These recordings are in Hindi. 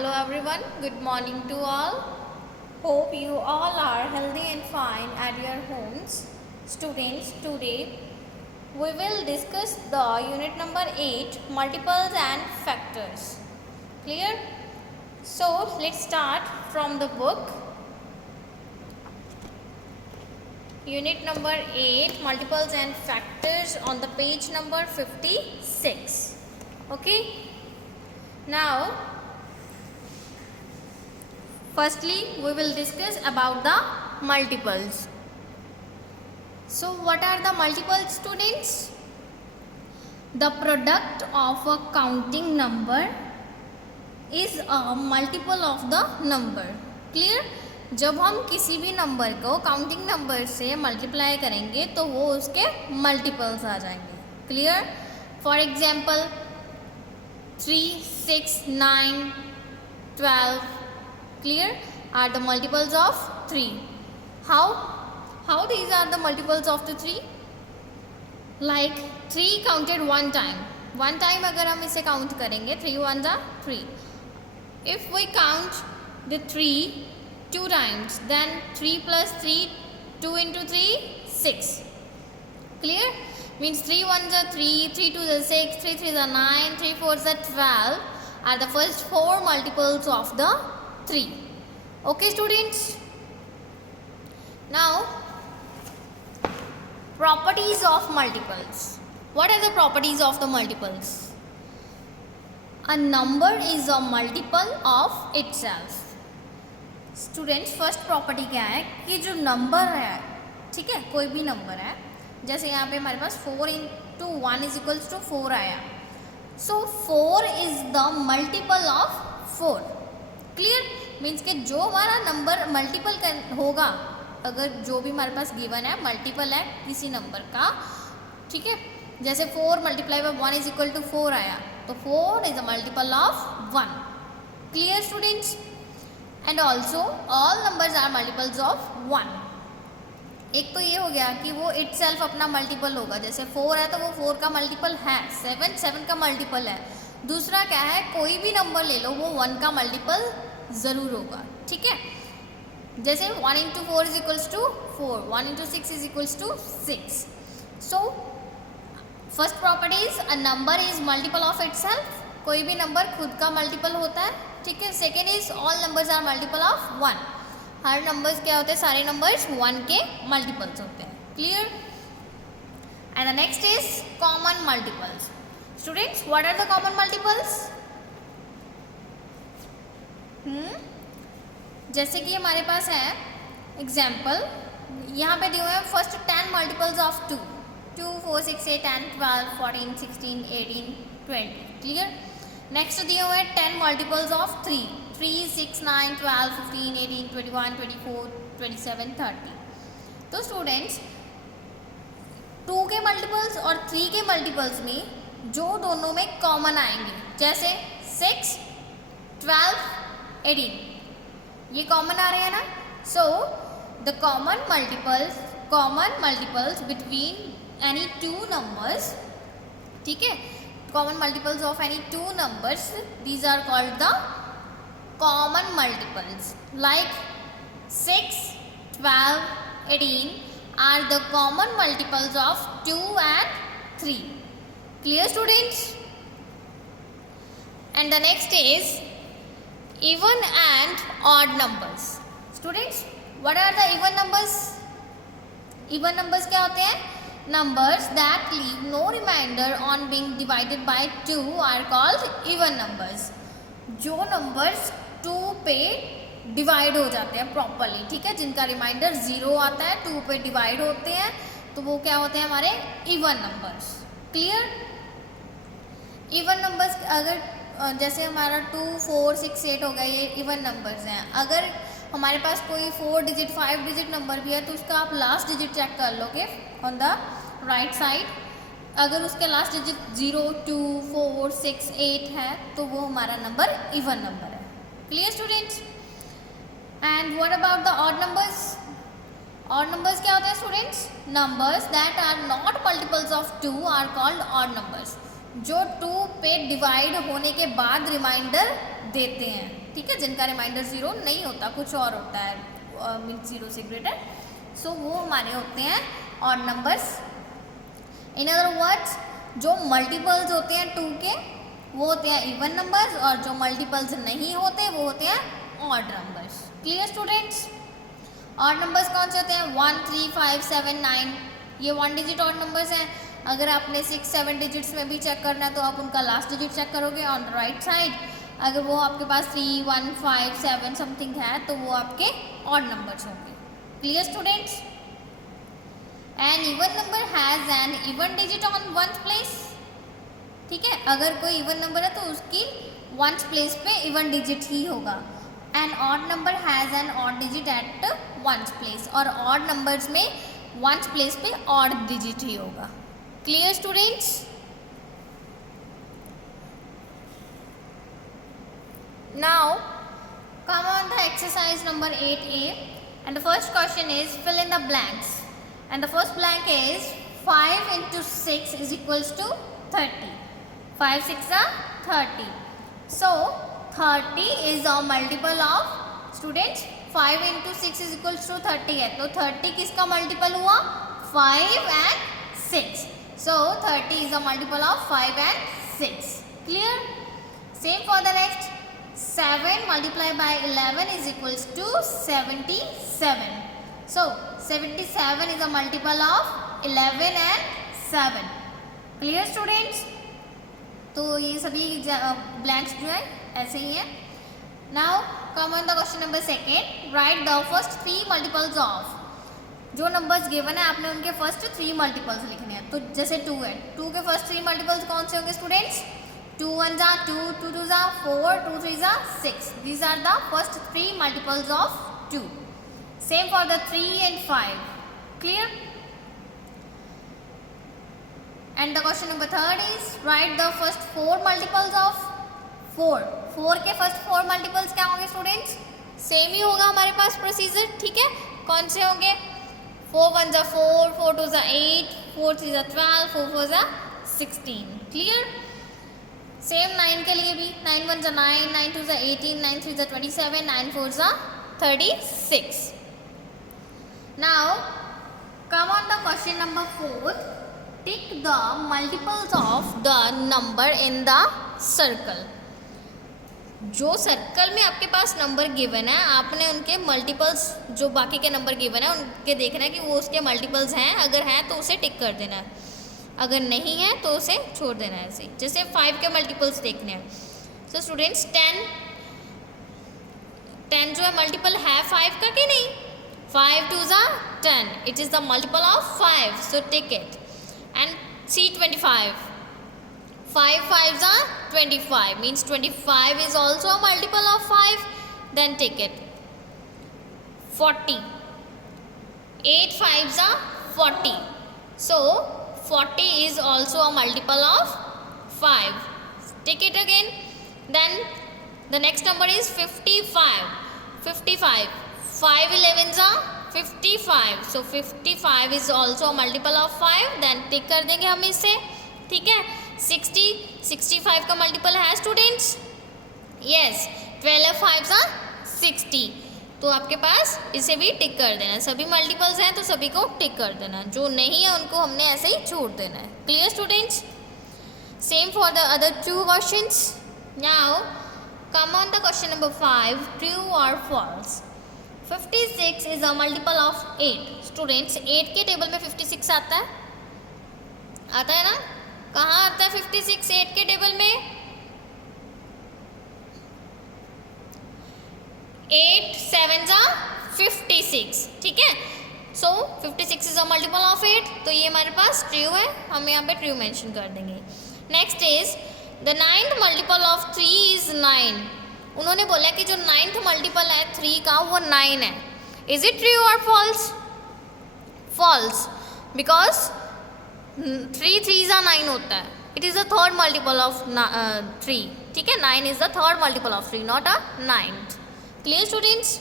Hello everyone, good morning to all. Hope you all are healthy and fine at your homes. Students, today we will discuss the unit number 8, multiples and factors. Clear? So let's start from the book. Unit number 8, multiples and factors, on the page number 56. Okay? Now, firstly, we will discuss about the multiples. So, what are the multiples, students? The product of a counting number is a multiple of the number. Clear? जब हम किसी भी नंबर को काउंटिंग नंबर से मल्टीप्लाई करेंगे तो वो उसके मल्टीपल्स आ जाएंगे. Clear? For example 3, 6, 9, 12 clear are the multiples of 3. How these are the multiples of the 3? Like 3 counted one time अगर हम इसे काउंट करेंगे 3 1s are 3. If we count the 3 2 times, then 3 plus 3, 2 into 3, 6. Clear? Means 3 1s are 3, 3 2s are 6, 3 3s are 9, 3 4s are 12 are the first 4 multiples of the 3. Okay, students? Now, properties of multiples. What are the properties of the multiples? A number is a multiple of itself. Students, first property क्या है कि जो नंबर है, ठीक है, कोई भी नंबर है, जैसे यहाँ पे हमारे पास 4 into 1 is equals to 4 आया. So 4 is the multiple of 4. Clear? Means कि जो हमारा नंबर मल्टीपल होगा, अगर जो भी हमारे पास गिवन है मल्टीपल है किसी नंबर का, ठीक है, जैसे 4 multiply by 1 is equal to 4 आया, तो 4 is a multiple of 1. Clear students? And also all numbers are multiples of 1. एक तो ये हो गया कि वो इटसेल्फ अपना मल्टीपल होगा, जैसे 4 है तो वो 4 का मल्टीपल है, 7 का मल्टीपल है. दूसरा क्या है, कोई भी नंबर ले लो वो 1 का मल्टीपल ज़रूर होगा, ठीक है, जैसे 1 into 4 is equals to 4, 1 into 6 is equals to 6. So first property is a number is multiple of itself. कोई भी नंबर खुद का मल्टीपल होता है, ठीक है. Second is all numbers are multiple of 1. हर नंबर्स क्या होते हैं, सारे नंबर्स 1 के मल्टीपल्स होते हैं. Clear? And the next is common multiples. Students, what are the common multiples? जैसे कि हमारे पास है एग्जाम्पल, यहाँ पे दिए हुए हैं first 10 multiples of 2, 2 4 6 8 10 12 14 16 18 20. Clear? Next दिए हुए हैं 10 मल्टीपल्स ऑफ 3, 3 6 9 12 15 18 21 24 27 30. तो स्टूडेंट्स, 2 के मल्टीपल्स और 3 के मल्टीपल्स में जो दोनों में कॉमन आएंगे, जैसे 6 12 18, ये कॉमन आ रहे हैं ना. So the common multiples between any 2 numbers, ठीक है, common multiples of any 2 numbers, these are called the common multiples. Like 6 12 18 are the common multiples of 2 and 3. Clear students? And the next is even and odd numbers. Students, what are the even numbers? Even numbers क्या होते हैं? Numbers that leave no remainder on being divided by 2 are called even numbers. जो numbers 2 पे डिवाइड हो जाते हैं प्रॉपरली, ठीक है, जिनका रिमाइंडर 0 आता है, 2 पे डिवाइड होते हैं, तो वो क्या होते हैं, हमारे even numbers. Clear? Even numbers अगर जैसे हमारा 2 4 6 8 हो गया, ये इवन नंबर्स हैं. अगर हमारे पास कोई 4 डिजिट 5 डिजिट नंबर भी है तो उसका आप लास्ट डिजिट चेक कर लोगे ऑन द राइट साइड. अगर उसके लास्ट डिजिट 0 2 4 6 8 है तो वो हमारा नंबर इवन नंबर है. Clear students? And what about the odd numbers? Odd numbers क्या होते हैं students? Numbers that are not multiples of 2 are called odd numbers. जो 2 पे डिवाइड होने के बाद रिमाइंडर देते हैं, ठीक है, जिनका रिमाइंडर 0 नहीं होता, कुछ और होता है, मीन्स 0 से ग्रेटर, सो वो हमारे होते हैं odd numbers. In other words, जो मल्टीपल्स होते हैं 2 के वो होते हैं इवन नंबर्स, और जो मल्टीपल्स नहीं होते वो होते हैं odd numbers. Clear students? Odd numbers कौन से होते हैं? 1, 3, 5, 7, 9, ये 1 डिजिट ऑड नंबर्स हैं। अगर आपने 6, 7 डिजिट्स में भी चेक करना है तो आप उनका लास्ट डिजिट चेक करोगे ऑन द राइट साइड। अगर वो आपके पास 3, 1, 5, 7 समथिंग है तो वो आपके ऑड नंबर्स होंगे। Clear students? An even number has an even digit on ones place, ठीक है, अगर कोई इवन नंबर है तो उसकी वंस प्लेस पे इवन डिजिट ही होगा। An odd number has an odd digit at ones place, और ऑड नंबर्स में वंस प्लेस पे ऑड डिजिट ही होगा। Clear students? Now come on the exercise number 8a, and the first question is fill in the blanks, and the first blank is 5 into 6 is equals to 30. 5 6 are 30. So 30 is a multiple of, students, 5 into 6 is equals to 30 है, तो 30 किसका मल्टीपल हुआ? 5 and 6. So 30 is a multiple of 5 and 6. Clear? Same for the next. 7 multiplied by 11 is equals to 77. So 77 is a multiple of 11 and 7. Clear students? तो ये सभी ब्लैंक्स जो है ऐसे ही है। Now come on the question number 2. Write the first 3 multiples of, जो नंबर्स गिवन है आपने उनके फर्स्ट 3 मल्टीपल्स लिखने हैं। तो जैसे 2 है, 2 के फर्स्ट 3 मल्टीपल्स कौन से होंगे students? 2 1s are 2, 2 2s are 4, 2 3s are 6. These are the first 3 multiples of 2. Same for the 3 and 5. Clear? And the question number 3 is write the first 4 multiples of 4. 4 के फर्स्ट 4 मल्टीपल्स क्या होंगे स्टूडेंट्स? सेम ही होगा हमारे पास प्रोसीजर, ठीक है। कौन से होंगे? 4 1s are 4, 4 2s are 8, 4 3s are 12, 4 4s are 16. Clear? Same 9 के लिए भी 9 1s are 9, 9 2s are 18, 9 3s are 27, 9 4s are 36. Now come on the question number 4. Tick the multiples of the number in the circle. जो सर्कल में आपके पास नंबर गिवन है आपने उनके मल्टीपल्स, जो बाकी के नंबर गिवन है उनके देखना है कि वो उसके मल्टीपल्स हैं, अगर हैं तो उसे टिक कर देना है, अगर नहीं है तो उसे छोड़ देना है। ऐसे जैसे 5 के मल्टीपल्स देखने हैं। सो स्टूडेंट्स 10 जो है मल्टीपल है 5 का कि नहीं? 5 2s are 10, it is the multiple of 5, so tick it. And see 25, 5 5s are 25, means 25 is also a multiple of 5, then take it. 40, 8 5s are 40, so 40 is also a multiple of 5. Take it again. Then the next number is 55. 55, 5 11s are 55, so 55 is also a multiple of 5, then टिक कर देंगे हम इसे, ठीक है। 60, 65 का मल्टीपल है स्टूडेंट्स? यस, 12 5s are 60, तो आपके पास इसे भी टिक कर देना है। सभी मल्टीपल्स हैं तो सभी को टिक कर देना है, जो नहीं है उनको हमने ऐसे ही छोड़ देना है। Clear students? Same for the other 2 questions. Now come on the question number 5, true और false. 56 is a multiple of 8। Students 8 के टेबल में 56 आता है? आता है ना? कहाँ आता है 56 8 के टेबल में? 8 7s are 56, ठीक है। सो 56 इज अ मल्टीपल ऑफ 8, तो ये हमारे पास ट्रू है, हम यहाँ पे ट्रू मेंशन कर देंगे। Next is the 9th multiple of 3 is 9। उन्होंने बोला कि जो 9th मल्टीपल है 3 का वो 9 है। इज इट ट्रू और false? False, because 3 3s are 9 होता है। It is the third multiple of 3, ठीक है। 9 is the third multiple of 3, not a 9th. Clear students?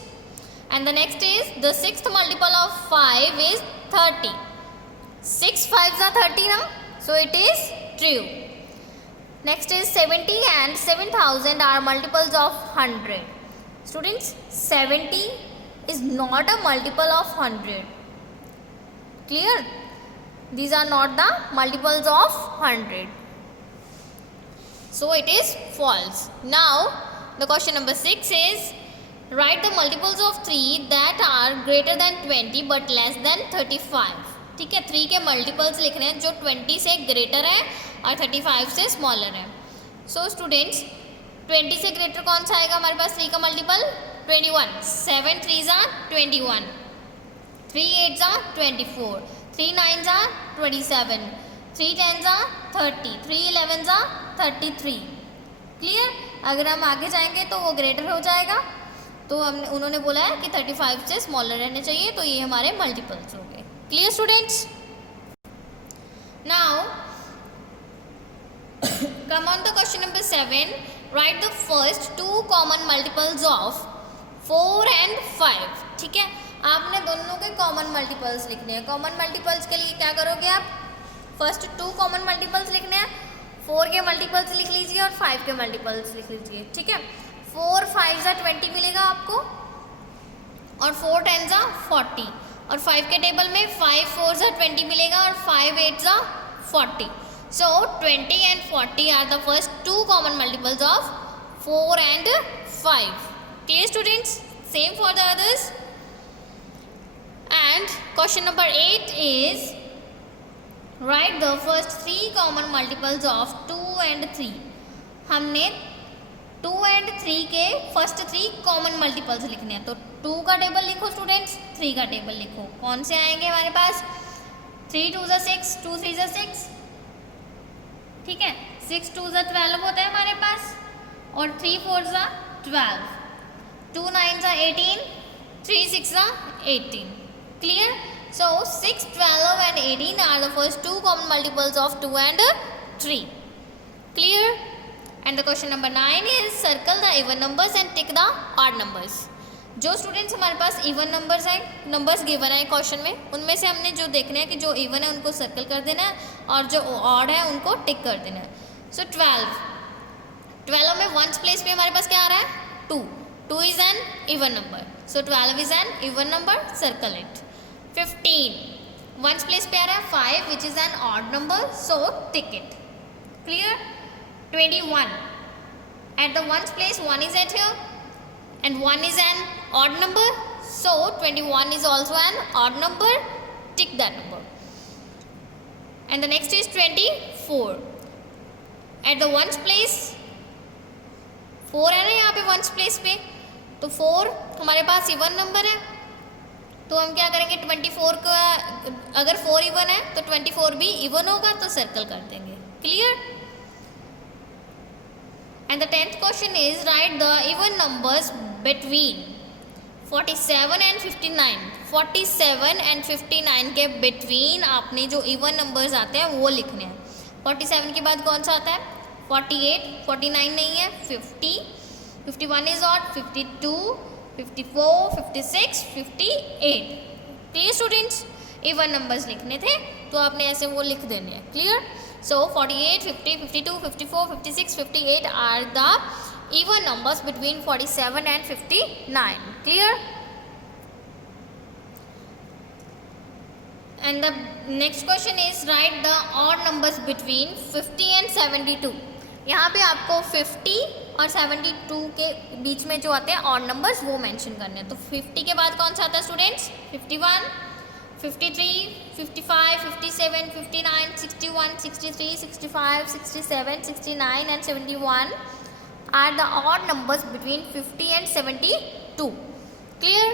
And the next is the 6th multiple of 5 is 30। 6 5s are 30 ना, so it is true. Next is 70 and 7000 are multiples of 100. Students, 70 is not a multiple of 100. Clear? These are not the multiples of 100. So it is false. Now the question number 6 is, write the multiples of 3 that are greater than 20 but less than 35. ठीक है, 3 के मल्टीपल्स लिखने हैं जो 20 से ग्रेटर है और 35 से स्मॉलर है. सो स्टूडेंट्स, 20 से ग्रेटर कौन सा आएगा हमारे पास 3 का multiple? 21. 7 3s are 21, 3 8s are 24, 3 9s are 27, 3 10s are 30, 3 11s are 33. Clear? अगर हम आगे जाएंगे तो वो ग्रेटर हो जाएगा. तो हमने उन्होंने बोला है कि 35 से स्मॉलर रहने चाहिए, तो ये हमारे मल्टीपल्स हो गए. Clear students? Now come on to question number 7. Write the first two common multiples of 4 and 5. ठीक है, आपने दोनों के कॉमन मल्टीपल्स लिखने हैं. कॉमन मल्टीपल्स के लिए क्या करोगे आप? फर्स्ट टू कॉमन मल्टीपल्स लिखने हैं. 4 के मल्टीपल्स लिख लीजिए और 5 के मल्टीपल्स लिख लीजिए. ठीक है, 4 5 जा 20 मिलेगा आपको और 4 10 जा 40, और 5 के टेबल में 5 4 जा 20 मिलेगा और 5 8 जा 40. So 20 and 40 are the first two common multiples of 4 and 5. Clear students? Same for the others. And question number 8 is, write the first three common multiples of 2 and 3. हमने 2 and 3 के फर्स्ट 3 कॉमन मल्टीपल्स लिखने हैं. तो 2 का टेबल लिखो स्टूडेंट्स, 3 का टेबल लिखो. कौन से आएंगे हमारे पास? 3 2 जा 6, 2 3 जा 6. ठीक है, 6 2 जा 12 होता है हमारे पास, और 3 4 जा 12, 2 9 जा 18, 3 6 जा 18. Clear? So 6 12 and 18 are the first two common multiples of 2 and 3. Clear? And the question number 9 is, circle the even numbers and tick the odd numbers. जो स्टूडेंट्स हमारे पास इवन नंबर्स हैं, नंबर्स गिवन है क्वेश्चन में, उनमें से हमने जो देखना है कि जो इवन है उनको सर्कल कर देना है और जो ऑड है उनको टिक कर देना है. सो 12 में वंस प्लेस पे हमारे पास क्या आ रहा है? 2 is an even number, so 12 is an even number, circle it. 15 once place पे आ रहा है 5 which is an odd number, so tick it. Clear? 21 at the ones place 1 is eight here and 1 is an odd number, so 21 is also an odd number, tick that number. And the next is 24 at the ones place. 4 है ना यहाँ पे ones place पे, तो 4 हमारे पास इवन नंबर है, तो हम क्या करेंगे? 24 का अगर 4 इवन है तो 24 भी इवन होगा, तो सर्कल कर देंगे. Clear? And the 10th question is, write the even numbers between 47 and 59. 47 and 59 के between आपने जो even numbers आते हैं वो लिखने हैं. 47 के बाद कौन सा आता है? 48, 49 नहीं है, 50, 51 is odd, 52, 54, 56, 58. Clear students? Even numbers लिखने थे तो आपने ऐसे वो लिख देने हैं. Clear? So 48, 50, 52, 54, 56, 58 are the even numbers between 47 and 59. Clear? And the next question is, write the odd numbers between 50 and 72. यहाँ पे आपको 50 और 72 के बीच में जो आते हैं ऑड नंबर्स वो मेंशन करने हैं. तो 50 के बाद कौन सा आता है students? 51, 53, 55, 57, 59, 61, 63, 65, 67, 69 and 71 are the odd numbers between 50 and 72. Clear?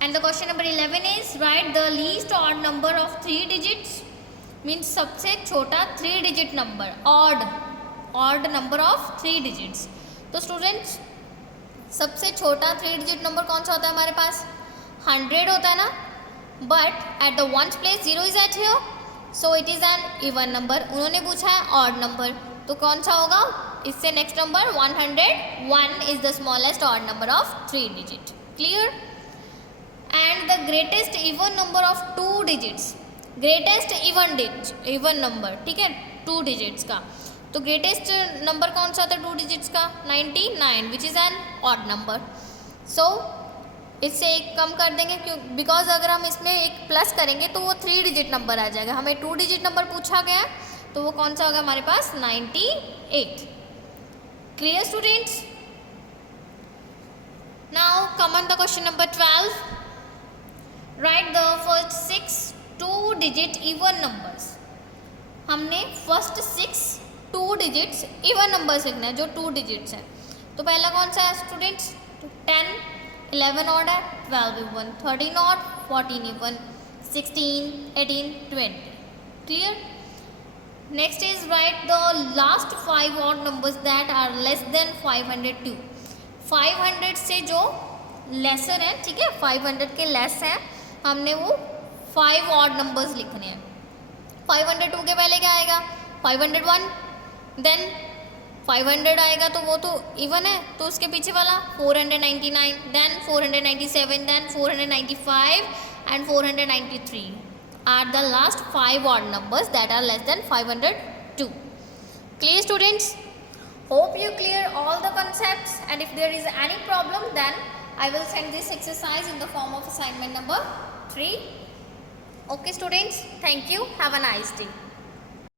And the question number 11 is, write the least odd number of 3 digits. Means सबसे छोटा 3 digit number, odd number of 3 digits. तो स्टूडेंट्स सबसे छोटा 3 digit number कौन सा होता है हमारे पास? 100 होता है ना. But at the ones place 0 is at here, so it is an even number. उन्होंने पूछा है odd number, तो कौन सा होगा? इससे next number 101 is the smallest odd number of 3 digit. Clear? And the greatest even number of 2 digits, greatest even number, ठीक है, 2 digits का, तो ग्रेटेस्ट नंबर कौन सा था 2 डिजिट्स का? 99, which is an odd number. So इससे एक कम कर देंगे क्यों, बिकॉज अगर हम इसमें एक प्लस करेंगे तो वो 3 डिजिट नंबर आ जाएगा. हमें 2 डिजिट नंबर पूछा गया है तो वो कौन सा होगा हमारे पास? 98. Clear students? Now come on the question number 12. Right the first 6 2 digit even numbers. हमने फर्स्ट 6 2 डिजिट्स इवन नंबर्स लिखना है जो 2 डिजिट्स हैं. तो पहला कौन सा है स्टूडेंट्स? 10, 11 ऑड है, 12 even, 13 odd, 14 even, 16, 18, 20. Clear? Next is right the last 5 odd numbers that are less than 502. 500 से जो लेसर है, ठीक है, 500 के लेस है, हमने वो 5 ऑड नंबर्स लिखने हैं. 502 के पहले क्या आएगा? 501, देन 500 आएगा तो वो तो इवन है, तो उसके पीछे वाला 499, then 497, then 495 and 493 are the last 5 odd numbers that are less than 502. Clear students? Hope you clear all the concepts, and if there is any problem then I will send this exercise in the form of assignment number 3. Okay students, thank you, have a nice day.